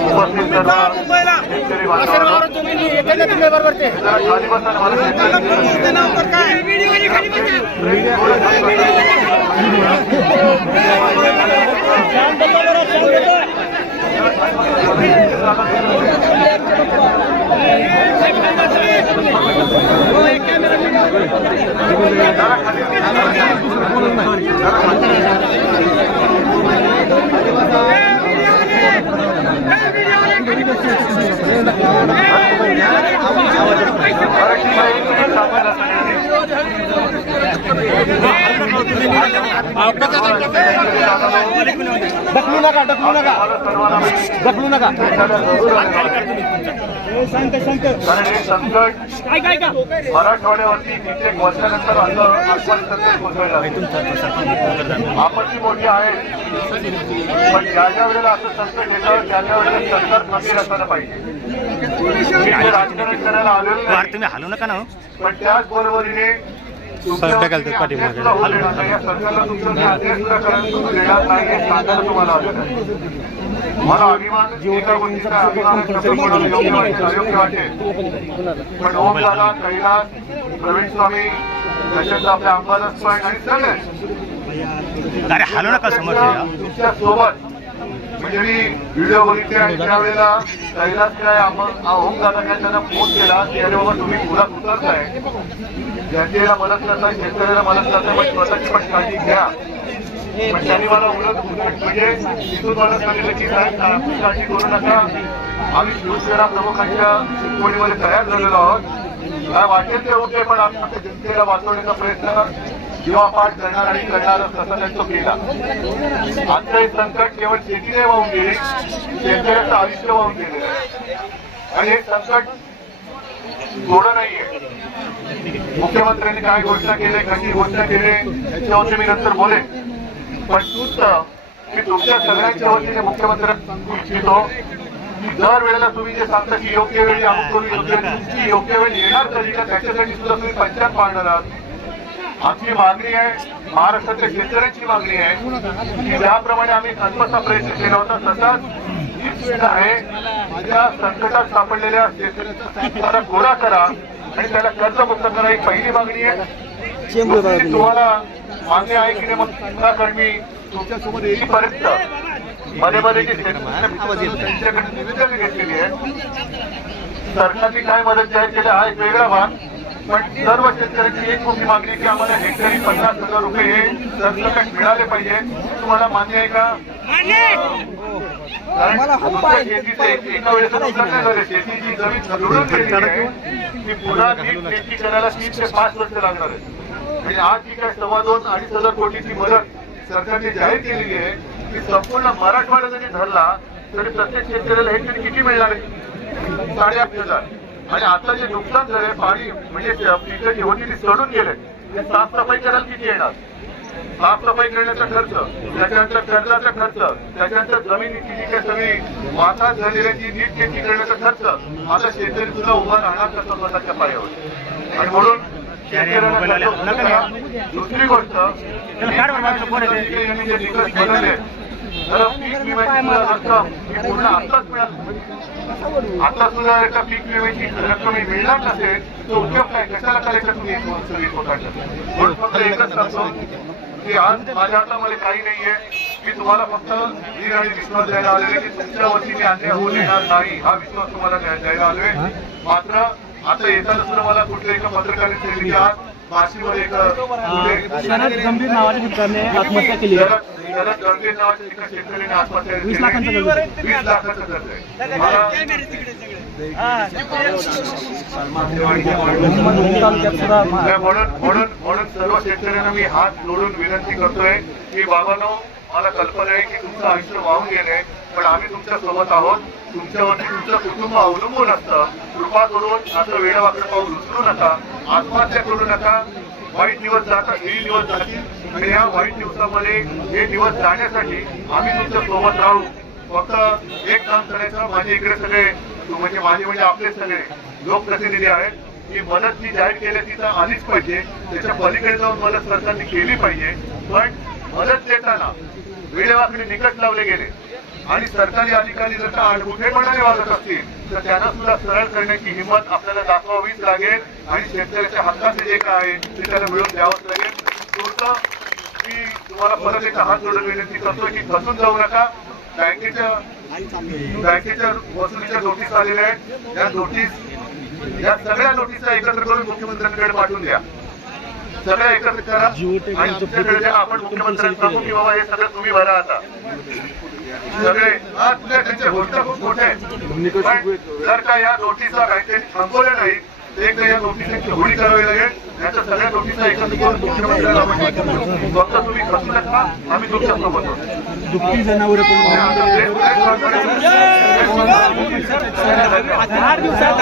उपस्थित ढकलू नका ढकलू नका. सर्वांना ढकलू नका. कारण हे संकट मराठवाड्यावरती कित्येक वर्षानंतर आलं आपत्ती मोठी आहे. पण ज्या ज्या वेळेला असं संकट येतं त्या त्या वेळेला सरकार खंबीर असायला पाहिजे. राजकारण करायला आलेलो तुम्ही हलू नका ना हो. पण त्याच बरोबरीने ढकलतात पाठीमागे. हे. मला अभिमान एका गोष्टीचा अभिमान शब्द बोलायला योग्य वाटेल अयोग्य वाटेल पण ओम दादा कैलास प्रवीण स्वामी त्याच्यात आपल्या अंबादास पण आणि सगळे अरे हलू नका समोर सोबत म्हणजे मी व्हिडिओ बघितले आणि त्यावेळेला कैलास काय आपण ओम दादा काय त्यांना फोन केला की अरे बाबा तुम्ही पुरात उतरताय. जनतेला मदत करताय शेतकऱ्याला मदत करताय पण स्वतःची पण काळजी घ्या. पण त्यांनी मला उलट म्हणजे तिथून मला सांगितलं की काय काळजी करू नका. आम्ही शिवसेना प्रमुखांच्या शिकवणीमध्ये तयार झालेलो आहोत. काय वाटेल ते होते पण आम्ही जनतेला वाचवण्याचा प्रयत्न जीवापाठ करणार आणि करणार तसं त्यांचा केला. आमचं हे संकट केवळ शेतीने वाहून गेले शेतकऱ्याचं आयुष्य वाहून गेले. आणि हे संकट थोडं नाहीये. मुख्यमंत्र्यांनी काय घोषणा केली कशी घोषणा केली याच्यावरती मी नंतर बोले पण तूच मी तुमच्या सगळ्यांच्या वतीने मुख्यमंत्र्यांना इच्छितो दर वेळेला तुम्ही जे सांगता की योग्य वेळी आम्ही करू योग्य वेळी योग्य वेळ येणार तरी का त्याच्यासाठी सुद्धा तुम्ही पंचायत पाळणार आहात. आमची मागणी आहे महाराष्ट्राच्या शेतकऱ्यांची मागणी आहे. की ज्याप्रमाणे आम्ही अल्पसा प्रयत्न केला होता तसाच आहे त्या संकटात सापडलेल्या शेतकऱ्याचा जरा गोळा करा आणि त्याला कर्जमुक्त करा. ही पहिली मागणी आहे. तुम्हाला मागणी आहे की नाही मग पुन्हा कर्मी तुमच्यासोबत येईपर्यंत मध्ये मध्ये जे त्यांच्याकडे निवेदन घेतलेली आहे. सरकारची काय मदत जाहीर केली हा एक वेगळा भाग. पण सर्व शेतकऱ्यांची एक मोठी मागणी की आम्हाला हेक्टरी पन्नास हजार रुपये हे सरसकट मिळाले पाहिजे. तुम्हाला मान्य आहे का? शेतीचे एक- वेळेस शेतीची जमीन खरडून गेलेली आहे. ती पुन्हा नीट शेती करायला तीन ते पाच वर्ष लागणार आहे आणि आज जी काय सव्वा दोन अडीच हजार कोटीची मदत सरकारने जाहीर केलेली आहे ती संपूर्ण मराठवाडा जरी धरला तरी प्रत्येक शेतकऱ्याला हेक्टरी किती मिळणार आहे? साडेआठ हजार. आणि आता जे नुकसान झालंय पाणी म्हणजे पिकं जी होती ती सडून गेले ते साफसफाई करायला किती येणार? साफसफाई करण्याचा खर्च त्याच्यानंतर कर्जाचा खर्च त्याच्यानंतर जमिनीची जी काही सगळी वाताहत झालेली ती नीट शेती करण्याचा खर्च आता शेतकरी सुद्धा उभा राहणार कसं स्वतःच्या पायावर. आणि म्हणून शेतकऱ्यांना. दुसरी गोष्ट यांनी जे निकष बनवले तर पीक विम्याची रक्कम ही पूर्ण आत्ताच मिळाली. आता सुद्धा एका पीक विम्याची रक्कम ही मिळणार नसेल तो उपयोग काय कशाला करायचा तुम्ही? म्हणून फक्त एकच सांगतो की आज माझ्या हातामध्ये काही नाहीये. मी तुम्हाला फक्त धीर आणि विश्वास द्यायला आलेले की तुमच्या वतीने अन्याय होऊ देणार नाही हा विश्वास तुम्हाला द्यायला आलोय. मात्र आता येताना सुद्धा मला कुठल्या एका पत्रकाराने सांगितले आज शरद गंभीर नावाच्या आत्महत्या केली. आहे. शेतकऱ्याने आत्महत्या केली. वीस लाखाचं कर्ज म्हणून सर्व शेतकऱ्यांना मी हात जोडून विनंती करतोय की बाबांनो मला कल्पना आहे की तुमचं आयुष्य वाहून गेलंय पण आम्ही तुमच्यासोबत आहोत. तुमच्यावरती तुमचं कुटुंब अवलंबून असतं. कृपा करून असं वेळवाकडे पाऊल उचलू नका. आत्महत्या करू नका. वाईट दिवस जातात हे दिवस जातील आणि या वाईट दिवसामध्ये हे दिवस जाण्यासाठी आम्ही तुमच्यासोबत राहू. फक्त एक काम करायचं माझे इकडे सगळे म्हणजे माझे म्हणजे आपले सगळे लोकप्रतिनिधी आहेत. की मदत जी जाहीर केली ती तर आलीच पाहिजे. त्याच्या पलीकडे जाऊन मदत सरकारने केली पाहिजे. पण मदत देताना वेळेवाकडे निकट लावले गेले. आणि सरकारी अधिकारी जर का आडमुठेपणाने वागत असतील तर त्यांना सुद्धा सरळ करण्याची हिंमत आपल्याला दाखवावीच लागेल. आणि शेतकऱ्याच्या हक्काचे जे काय आहे ते त्याला मिळवून द्यावंच लागेल. तुर्त मी तुम्हाला परत एकदा हात जोडून विनंती करतो की फसून जाऊ नका. बँकेच्या बँकेच्या वसुलीच्या नोटीस आलेल्या आहेत. या नोटीस या सगळ्या नोटीसा एकत्र करून मुख्यमंत्र्यांकडे पाठवून द्या. सगळ्या एकत्र करा आणि तुमच्याकडे. आपण मुख्यमंत्र्यांना सांगू की बाबा हे सगळं तुम्ही भरा आता सगळे आज तुझ्या त्यांच्या गोष्ट खूप मोठ्या आहेत पण जर का या नोटीसा काहीतरी थांबवल्या नाही तर एकदा या नोटीसांची होळी करावी लागेल याच्या सगळ्या नोटीसा एकत्र करून मुख्यमंत्र्यांना. फक्त तुम्ही फसू नका आम्ही तुमच्यासोबत दुभती जनावर चार दिवसात